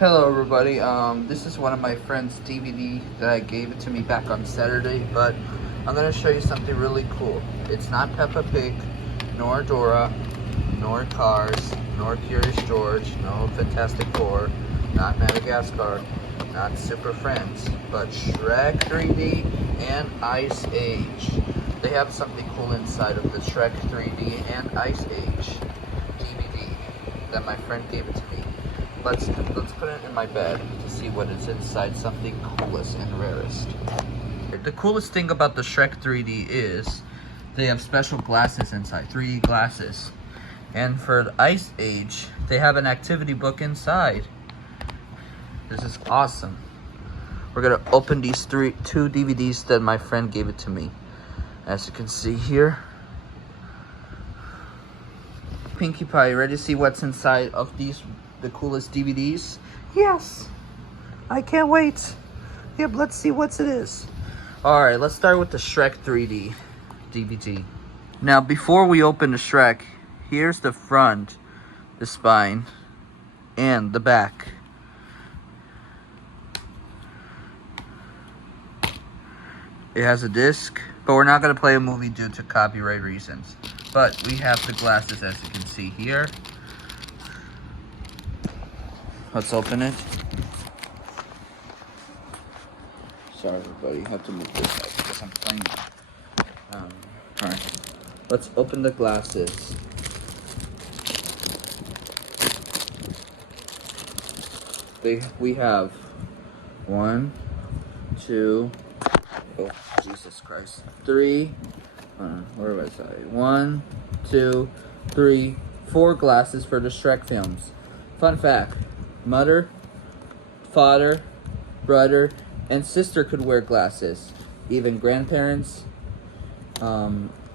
Hello everybody, this is one of my friend's DVD that I gave it to me back on Saturday, but I'm going to show you something really cool. It's not Peppa Pig, nor Dora, nor Cars, nor Curious George, no Fantastic Four, not Madagascar, not Super Friends, but Shrek 3D and Ice Age. They have something cool inside of the Shrek 3D and Ice Age DVD that my friend gave it to me. Let's put it in my bed to see what is inside, something coolest and rarest. The coolest thing about the Shrek 3D is they have special glasses inside, 3D glasses. And for the Ice Age, they have an activity book inside. This is awesome. We're gonna open these two DVDs that my friend gave it to me. As you can see here. Pinkie Pie, ready to see what's inside of the coolest DVDs? Yes, I can't wait. Yep, let's see what it is. Alright, let's start with the Shrek 3D DVD. Now, before we open the Shrek, here's the front, the spine, and the back. It has a disc, but we're not going to play a movie due to copyright reasons. But we have the glasses, as you can see here. Let's open it. Sorry, everybody. I have to move this out because I'm playing. Alright. Let's open the glasses. We have 1, 2. Oh, Jesus Christ. 3. Where was I? 1, 2, 3, 4 glasses for the Shrek films. Fun fact. Mother, father, brother, and sister could wear glasses. Even grandparents,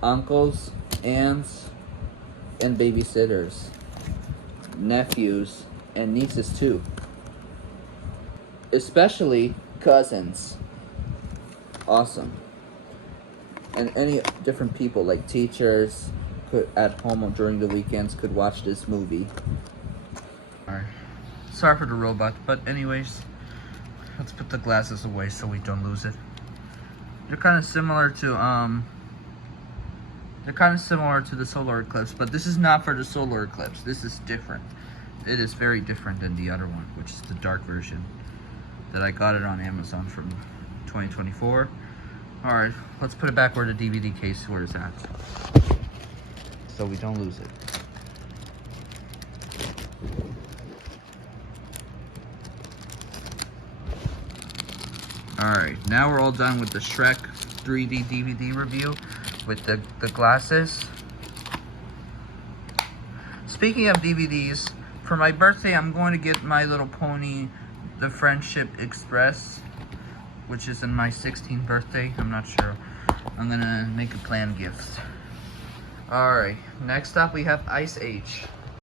uncles, aunts, and babysitters. Nephews, and nieces too. Especially cousins. Awesome. And any different people, like teachers, could at home during the weekends could watch this movie. Alright. Sorry for the robot, but anyways, let's put the glasses away so we don't lose it. They're kind of similar to the solar eclipse, but this is not for the solar eclipse. This is different. It is very different than the other one, which is the dark version that I got it on Amazon from 2024. All right, let's put it back where the DVD case where it's at, so we don't lose it. Alright, now we're all done with the Shrek 3D DVD review with the glasses. Speaking of DVDs, for my birthday I'm going to get My Little Pony The Friendship Express, which is in my 16th birthday. I'm not sure. I'm gonna make a planned gift. Alright, next up we have Ice Age.